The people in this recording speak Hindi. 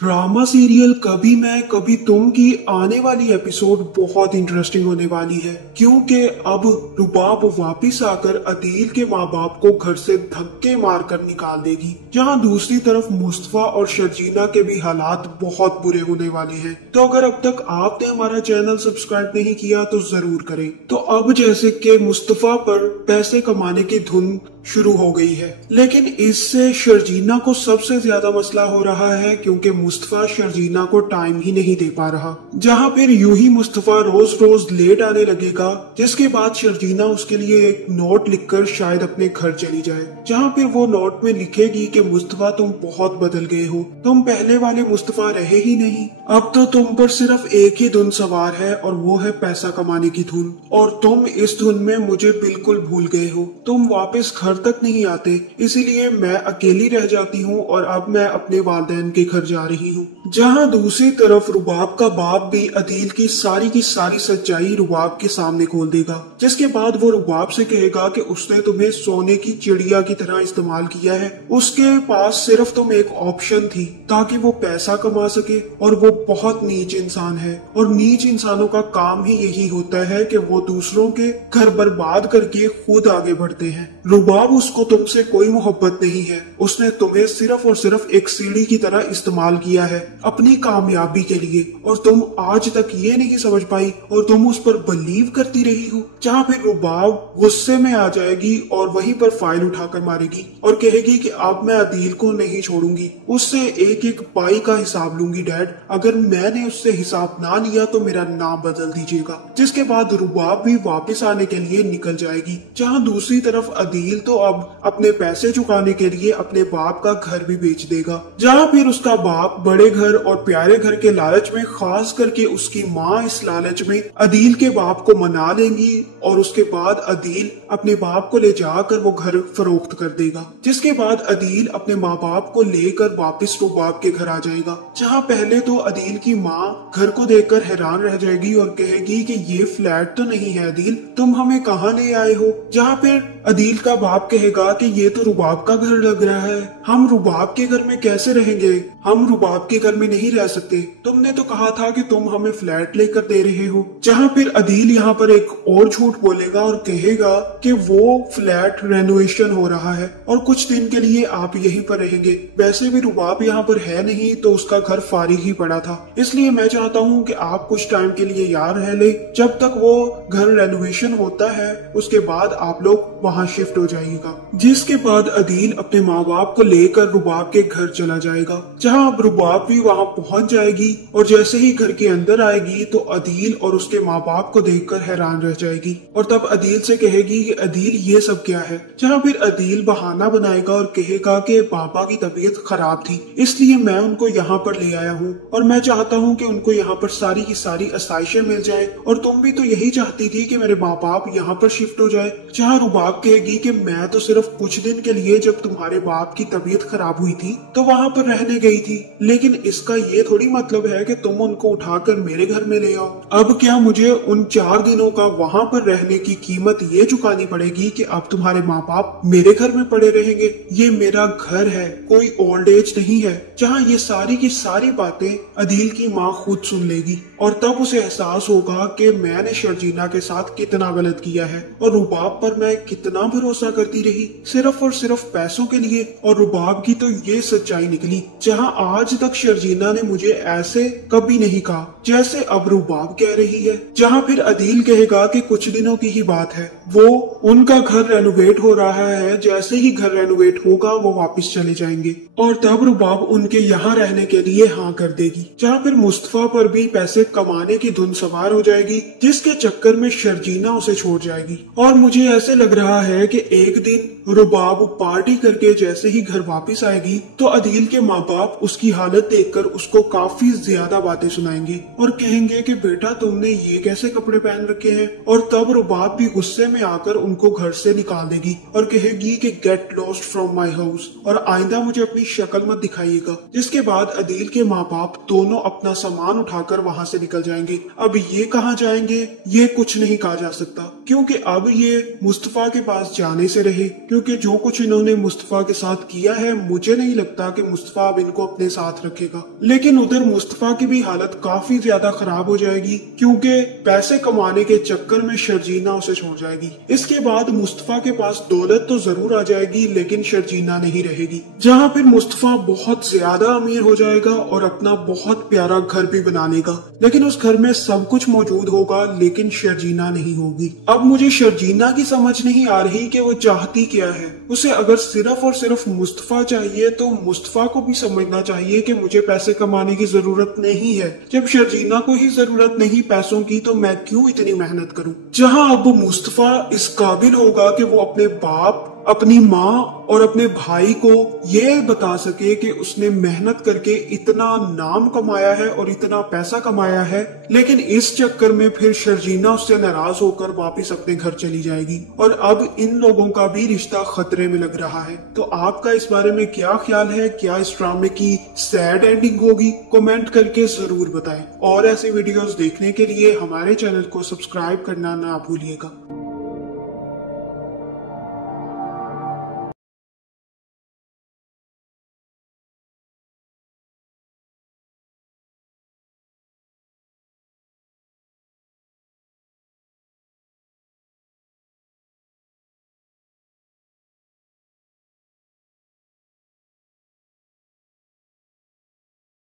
ड्रामा सीरियल कभी मैं कभी तुम की आने वाली एपिसोड बहुत इंटरेस्टिंग होने वाली है, क्योंकि अब रुबाब वापिस आकर अदील के माँ बाप को घर से धक्के मारकर निकाल देगी। जहां दूसरी तरफ मुस्तफा और शर्जीना के भी हालात बहुत बुरे होने वाले हैं। तो अगर अब तक आपने हमारा चैनल सब्सक्राइब नहीं किया तो जरूर करें। तो अब जैसे कि मुस्तफा पर पैसे कमाने की धुन शुरू हो गई है, लेकिन इससे शर्जीना को सबसे ज्यादा मसला हो रहा है, क्योंकि मुस्तफा शर्जीना को टाइम ही नहीं दे पा रहा। जहां फिर यूं ही मुस्तफा रोज रोज लेट आने लगेगा, जिसके बाद शर्जीना उसके लिए एक नोट लिखकर शायद अपने घर चली जाए। जहां फिर वो नोट में लिखेगी कि मुस्तफा तुम बहुत बदल गए हो, तुम पहले वाले मुस्तफा रहे ही नहीं। अब तो तुम पर सिर्फ एक ही धुन सवार है और वो है पैसा कमाने की धुन, और तुम इस धुन में मुझे बिल्कुल भूल गए हो। तुम वापस घर तक नहीं आते, इसीलिए मैं अकेली रह जाती हूँ और अब मैं अपने वालिदैन के घर जा रही हूँ। जहाँ दूसरी तरफ रुबाब का बाप भी अदील की सारी सच्चाई रुबाब के सामने खोल देगा, जिसके बाद वो रुबाब से कहेगा कि उसने तुम्हें सोने की चिड़िया की तरह इस्तेमाल किया है। उसके पास सिर्फ तुम एक ऑप्शन थी ताकि वो पैसा कमा सके, और वो बहुत नीच इंसान है, और नीच इंसानों का काम ही यही होता है कि वो दूसरों के घर बर्बाद करके खुद आगे बढ़ते हैं। रुबाब उसको तुमसे कोई मोहब्बत नहीं है, उसने तुम्हें सिर्फ और सिर्फ एक सीढ़ी की तरह इस्तेमाल किया है अपनी कामयाबी के लिए, और तुम आज तक ये नहीं समझ पाई और तुम उस पर बिलीव करती रही हो। जहाँ फिर रुबाब गुस्से में आ जाएगी और वहीं पर फाइल उठाकर मारेगी और कहेगी कि अब मैं अदील को नहीं छोड़ूंगी, उससे एक एक पाई का हिसाब लूंगी डैड, अगर मैंने उससे हिसाब ना लिया तो मेरा नाम बदल दीजिएगा। जिसके बाद रुबाब भी वापस आने के लिए निकल जाएगी। जहाँ दूसरी तरफ अदील तो अब अपने पैसे चुकाने के लिए अपने बाप का घर भी बेच देगा। जहाँ फिर उसका बाप बड़े घर और प्यारे घर के लालच में, खास करके उसकी माँ इस लालच में अदील के बाप को मना लेंगी, और उसके बाद अदील अपने बाप को ले जाकर वो घर फरोख्त कर देगा। जिसके बाद अदील अपने माँ बाप को लेकर वापस रुबाब के घर आ जाएगा। जहाँ पहले तो अदील की माँ घर को देखकर हैरान रह जाएगी और कहेगी कि ये फ्लैट तो नहीं है अदील, तुम हमें कहाँ ले आए हो। जहाँ फिर अदील का बाप कहेगा कि ये तो रुबाब का घर लग रहा है, हम रुबाब के घर में कैसे रहेंगे, हम रुबाब के घर में नहीं रह सकते, तुमने तो कहा था कि तुम हमें फ्लैट लेकर दे रहे हो। जहाँ फिर अदील यहाँ पर एक और झूठ बोलेगा और कहेगा कि वो फ्लैट रेनोवेशन हो रहा है और कुछ दिन के लिए आप यहीं पर रहेंगे। वैसे भी रुबाब यहाँ पर है नहीं, तो उसका घर फारिग ही पड़ा था, इसलिए मैं चाहता हूँ कि आप कुछ टाइम के लिए यहाँ रह ले, जब तक वो घर रेनोवेशन होता है उसके बाद आप लोग वहाँ शिफ्ट हो जाइएगा। जिसके बाद अदील अपने माँ बाप को लेकर रुबाब के घर चला जाएगा। जहाँ अब रुबाब भी वहाँ पहुँच जाएगी, और जैसे ही घर के अंदर आएगी तो अदील और उसके माँ बाप को देखकर हैरान रह जाएगी, और तब अदील से कहेगी कि अदील ये सब क्या है। जहाँ फिर अदील बहाना बनाएगा और कहेगा कि पापा की तबीयत खराब थी, इसलिए मैं उनको यहाँ पर ले आया हूँ, और मैं चाहता हूँ कि उनको यहाँ पर सारी की सारी आसाइशें मिल जाए, और तुम भी तो यही चाहती थी कि मेरे माँ बाप यहाँ पर शिफ्ट हो जाए। जहाँ रुबाब कहेगी कि मैं तो सिर्फ कुछ दिन के लिए, जब तुम्हारे बाप की तबीयत खराब हुई थी तो वहाँ पर रहने गई थी, लेकिन इसका ये थोड़ी मतलब है कि तुम उनको उठाकर मेरे घर में ले आओ। अब क्या मुझे उन 4 दिनों का वहाँ पर रहने की कीमत ये चुकानी पड़ेगी कि अब तुम्हारे माँ बाप मेरे घर में पड़े रहेंगे? ये मेरा घर है, कोई ओल्ड एज नहीं है। जहाँ ये सारी की सारी बातें अदील की माँ खुद सुन लेगी, और तब उसे एहसास होगा कि मैंने शर्जीना के साथ कितना गलत किया है, और रुबाब पर मैं कितना भरोसा करती रही सिर्फ और सिर्फ पैसों के लिए। और रुबाब की तो ये सच्चाई निकली, जहाँ आज तक शर्जीना ने मुझे ऐसे कभी नहीं कहा जैसे अब रुबाब कह रही है। जहाँ फिर अदील कहेगा कि कुछ दिनों की ही बात है, वो उनका घर रेनोवेट हो रहा है, जैसे ही घर रेनोवेट होगा वो वापस चले जाएंगे, और तब रुबाब उनके यहाँ रहने के लिए हाँ कर देगी। जहाँ फिर मुस्तफा पर भी पैसे कमाने की धुन सवार हो जाएगी, जिसके चक्कर में शर्जीना उसे छोड़ जाएगी। और मुझे ऐसे लग रहा है कि एक दिन रुबाब पार्टी करके जैसे ही घर वापस आएगी तो अदील के माँ बाप उसकी हालत देखकर उसको काफी ज्यादा बातें सुनाएंगे और कहेंगे कि बेटा तुमने ये कैसे कपड़े पहन रखे हैं। और तब रुबाब भी गुस्से में आकर उनको घर से निकाल देगी और कहेगी कि get lost from my house, और आइंदा मुझे अपनी शक्ल मत दिखाइएगा। जिसके बाद अदील के माँ बाप दोनों अपना सामान उठाकर वहाँ से निकल जाएंगे। अब ये कहाँ जाएंगे ये कुछ नहीं कहा जा सकता। क्योंकि अब ये मुस्तफा के पास जाने से रहे, क्योंकि जो कुछ इन्होंने मुस्तफा के साथ किया है मुझे नहीं लगता कि मुस्तफा अब इनको अपने साथ रखेगा। लेकिन उधर मुस्तफा की भी हालत काफी ज्यादा खराब हो जाएगी, क्योंकि पैसे कमाने के चक्कर में शर्जीना उसे छोड़ जाएगी। इसके बाद मुस्तफा के पास दौलत तो जरूर आ जाएगी, लेकिन शर्जीना नहीं रहेगी, जहाँ फिर मुस्तफा बहुत ज्यादा अमीर हो जाएगा और अपना बहुत प्यारा घर भी बना लेगा। लेकिन उस घर में सब कुछ मौजूद होगा, लेकिन शर्जीना नहीं होगी। अब मुझे शर्जीना की समझ नहीं आ रही कि वो चाहती क्या है। उसे अगर सिर्फ और सिर्फ मुस्तफा चाहिए तो मुस्तफा को भी समझना चाहिए कि मुझे पैसे कमाने की जरूरत नहीं है। जब शर्जीना को ही जरूरत नहीं पैसों की तो मैं क्यों इतनी मेहनत करूं। जहां अब मुस्तफा इस काबिल होगा कि वो अपने बाप, अपनी माँ और अपने भाई को ये बता सके कि उसने मेहनत करके इतना नाम कमाया है और इतना पैसा कमाया है, लेकिन इस चक्कर में फिर शर्जीना उससे नाराज होकर वापस अपने घर चली जाएगी और अब इन लोगों का भी रिश्ता खतरे में लग रहा है। तो आपका इस बारे में क्या ख्याल है? क्या इस ड्रामे की सैड एंडिंग होगी? कमेंट करके जरूर बताएं और ऐसे वीडियोस देखने के लिए हमारे चैनल को सब्सक्राइब करना ना भूलिएगा।